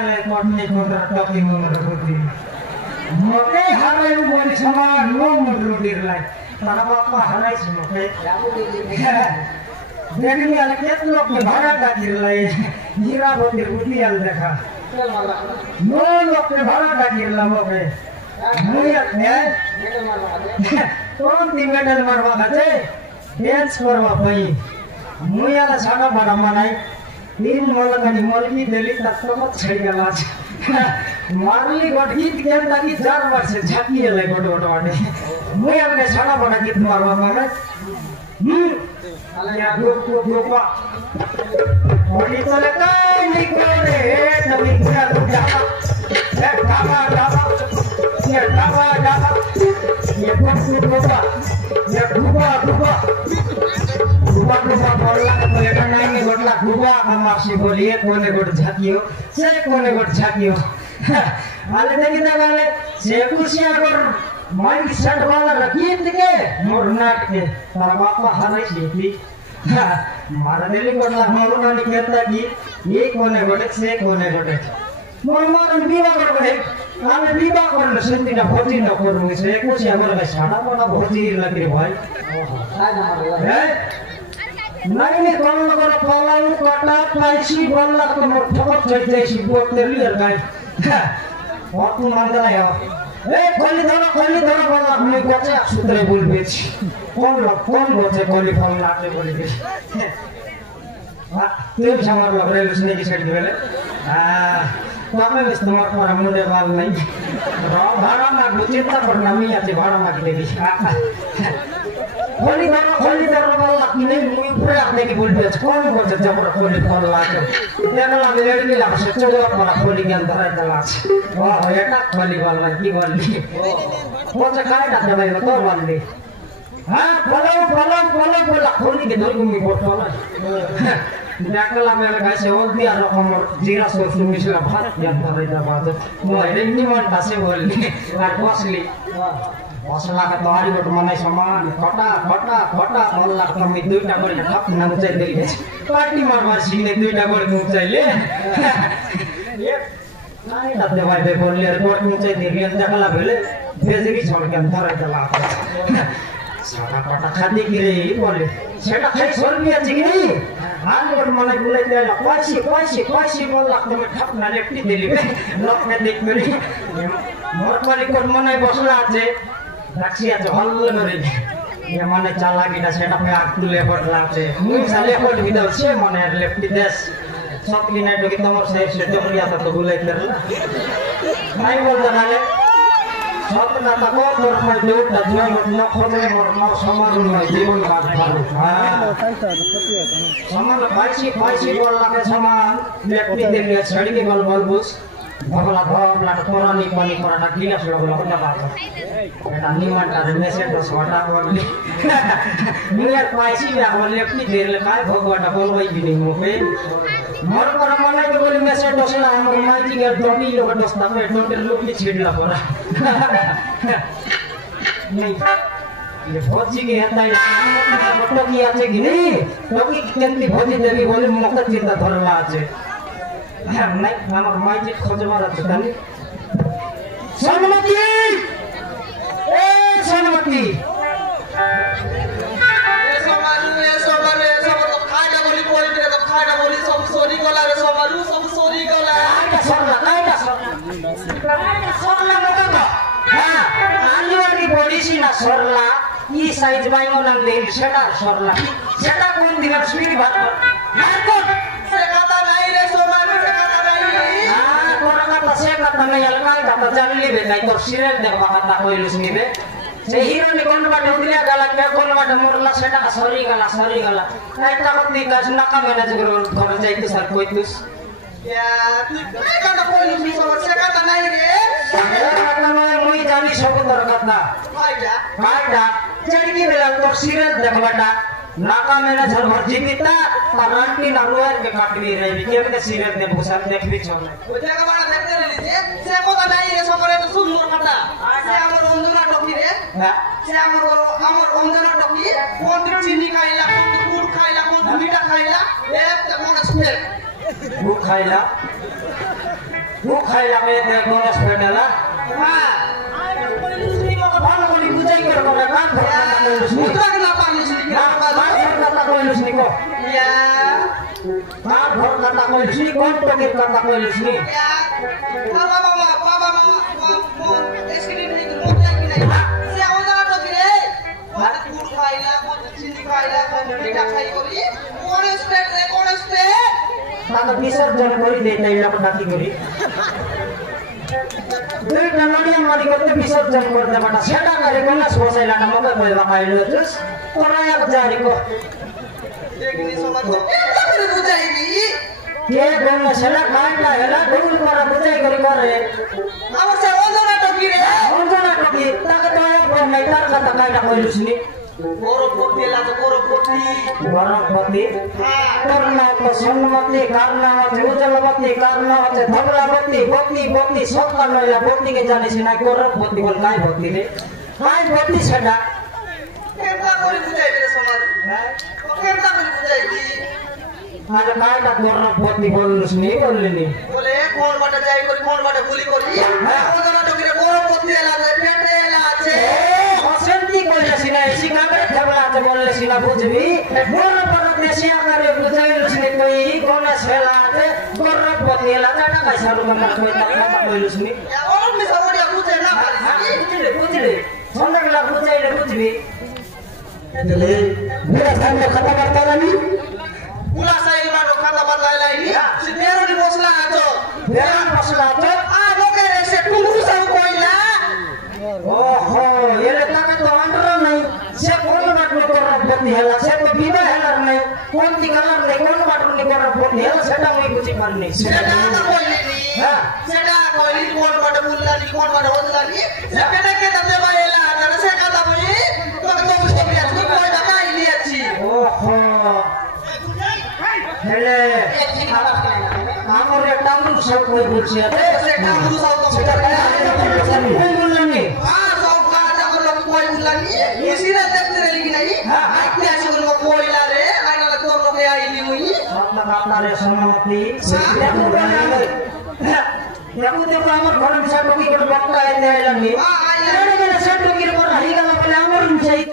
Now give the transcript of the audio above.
ले कोटनी कोटरा टॉकी मोर होती मोके हराई बोली समान नो मोर दिरलाई तारा बापा हराई मोके देखनी आले केत लोग के भाड़ा का दिरलाई हीरा बोली गुटी आल देखा नो लोग के भाड़ा का दिरला मोके मुया ने कौन ती मेडल मारवा खाते डांस करवा पई मुया ला साडा बड़ा मनाई तीन मोलगनी मोलगी देली तक तो मत छड़ गला मारली गोट गीत के ताकि 4 वर्ष झाकी ले गोट गोट वाडे मुया ने साडा बड़ा गीत मारवा मारे या गोपा ओली तले काई निकोरे तभी क्या डाबा ये डाबा ये गोपा ये गोपा बोलला तो नहीं में गोटला गुबा हमासी बोलिए कोने गोट झाकियो से कोने गोट झाकियो आले देखि दगाले से कुसिया गोर माइक सेट वाला रखी के मोर नाट के तारा बापा हराई सीती मारा देली गोटला मोर नानी कहता कि ये कोने गोटे से कोने गोटे मोर मारन विवाह करबे आले विवाह करले सेतिना भोजी न करू से कुसिया गोर साडा बडा भोजी लगी भाई नहीं नहीं कौन लोगों ने पलाऊ काटा पैसी बोलना तो मोर ठोक चढ़ जाएगी बोट तेरी लड़काई और तू मान रहा है खोली धरो बोलना मैं बच्चे सूत्रे बोल बेच कौन बच्चे खोली फल लाते बोल बेच हाँ तू समार लग रहे उसने की छेड़ दिए तो हमें इस्तेमाल कर मुझे बाल नहीं भाड़ा ना गुचिता पर नमी आती भाड़ा ना किलेगी खोली धरो बोलना कि नहीं मुझे पूरे अपने की बोल बेच कौन बच्चे जब खोली फल लाते इतना ना मिलेगी नहीं लाग सकते जो अपना खोली के अंदर है तलाश वाह ये ना खोली बोलना की बोली कौन सा खाए डालते भाई तो बोल ली हाँ पलो बोला खोली के दूर घूमी बोलता ना देखला मेरे कैसे हो दिया रकम जीरा सोच लूँगी इसलिए भात याद कर रही था बात वो इतनी मन कैसे बोल ली और कॉस्टली मसला का तोहारी गोट मनाई सामान फटा मोल्ला कमी 2टा गोल ठप न उचाई देली पार्टी मार सीने 2टा गोल उचाई ले ये नहीं दते भाई बे बोल ले गोट उचाई देली देखला भेले भेजरी छोड़ के अंदर है चला सारा पटा खाती की रे बोले सेटा खाई 100 रुपया चिकनी हाल गोट मनाई बुलाई दे पैसी बोल तो मैं ठप न लेफ्टी देली लोक ने देख मेरी मोर वाली गोट मनाई बसला আছে রাখিয়া তো হল্ল করে ये मने चाला गिटा सेटअप में आग तुले पड़ लाचे मुझे साले पड़ भी तो से मने लेफ्टी देश सब की नाइट की तमर से टोकरिया तो बुलाई करला नहीं बोलता नाले सब ना तको तोर में दूर दजवा न खोले मरना समर में जीवन बात करो हां समर पैसी बोल लगे सामान लेफ्टी दे लिया छड़ी के बल बुस भगला भगला तोरानी पानी पराना गिलास लगला बड़ा बात बेटा निमन का मैसेज तो छोटा बोली नियर पैसी या बोले अपनी देर ले काय भगवान बोलवाई भी नहीं मुझे मोर पर मने के बोली मैसेज तो से हम माइजी के डोटी लोग दोस्ता में डोटी लोग की छेड़ला पड़ा नहीं ये भोजी के हता है तो की आछे कि नहीं तो की केंती भोजी देवी बोले मौका चिंता धरला आछे नहीं हमार माइजी खोजे मारा चतानी सनमती सनमती समारू तो खाड़ा बोली बोल दे तो खाड़ा बोली सब सोरी गला रे समारू सब सोरी गला काटा सरला मत हां आलू की बॉडी सी ना सरला ई साइज बाइंगो नाम दे सेटा सरला सेटा कोन दिगर स्पीड बात मार को से कथा नहीं रे समारू से कथा नहीं हां कोन कथा से कथा नहीं अलगा कथा जानली बे नहीं तो सीरियल देखबा कथा कोइलु सुनिबे से हीरो ने कोन बाटे उदिया गला के कोन बाटे मोरला सेटा का सरी गला एटा कति गस नका मैनेज करो घर जाइते सर कोइतुस या कथा कोइलु से कथा नहीं रे कथा मैं मुई जानी सब तर कथा फायदा चढ़ी बेला तो सीरियल देखबाटा नाका मैंने झर भर जीविता तरांटी नरुआर के काटली रे केम के सीरियल ने भूषण देख भी छोड़ ओ जगह बड़ा देखते रे से को तो नहीं रे सबरे तो सुन मोर कथा से हमर अंजना टकी रे से हमर अंजना टकी कोन चीनी खाइला कोन गुड़ खाइला कोन मीठा खाइला एक त मन स्पेल वो खाइला वो खाइला में ते गणेश पेटेला हां कोइलुसनी मको भालो कोनी बुझाइ गरेको ना काम कोइलुसनी मुद्रा के ना पाइलुसनी के कता कोइलुसनी को या बाप घर कता कोइलुसनी कोन टके कता कोइलुसनी या बाबा एसकिनी नहीं को मोटा कि नहीं से आउना टके रे भात गुड़ खाइला कोन चिनी खाइला कोन मीठा खाइ गरी कोन स्टेट तातो विसर्जन करी दे तैला डाकी करी दुई टनलिया मारी करते विसर्जन करते बटा सेटा गरेकोला सोसाइला न मकै बोल्दा पाइलो जस तराया जारीको देखनी समाज को के बुझाइनी के गर्न सेला खाइला हेला दुई पर बुझाइ गरी करे अब से ओजना टकी रे ओजना टकी ताके त गर्ने तार कता काइटा कइलुसनी गोरखपति ला तो गोरखपति कर्णावती सोनवती कर्णावती उज्जवलवती कर्णावती धवलावती बत्ती बत्ती सबका नैला बत्ती के जाने से ना गोरखपति बोल काय बत्ती रे काय बत्ती छडा केता कोरी बुझाइ रे समाज केता कोरी बुझाइ दी आज कायटा गोरखपति बोल्नुसनी बोल्लिनी बोले कोन बाटा जाई कोरी कोन बाटा गुली कोरी ओजना टकिरे गोरखपति ला पेटेला छे शांति कोइला सिना सिकाबे थबला त बोलले सिना बुझबी मोर पर देशिया करे बुझाइल छिने कोइ कोना छेला ते गोरखपति ला टाटा पैसा रुमा कोइ त खाता कोइल छिने और मी सवडिया बुझे ना बुझले संदगला बुझाइले बुझबी एले मेरा सामने खाता करता नहीं पूरा सही बाटो खाता बताइला नि सिनेरो नि बसला आतो फेरा बसला तो आ लोके रे से टुंगु सब कोइला ओहो येले ताके तो अंडर नहीं से कोन बात में गोरखपति हैला से तो बिना हैला नहीं कोन ती कलर नहीं कोन बात में गोरखपति हैला सेटा मैं बुझी पानी सेटा तो कोइली नी हां सेटा कोइली कोन बात बुल्ला नी कोन बात होतला नी से पेटा के दबे बायला आना से कादा बुझी तो बुझे बिया कोई बाका इली अछि ओहो हेले हमर एक टांगु सब कोई बुझी है से टांगु सब तो सेटा कोई बुल्ला नी इसीने देखते रही कि नहीं आइते ऐसे को कोइला रे आइना तो लोग आइली हुई मतलब आपना रे सोनवती याकू देखो हमर घर में सब टोकी को बक्का आइते आइला नी हां आइला रे से टोकी पर रही गला पले हमर चाहिए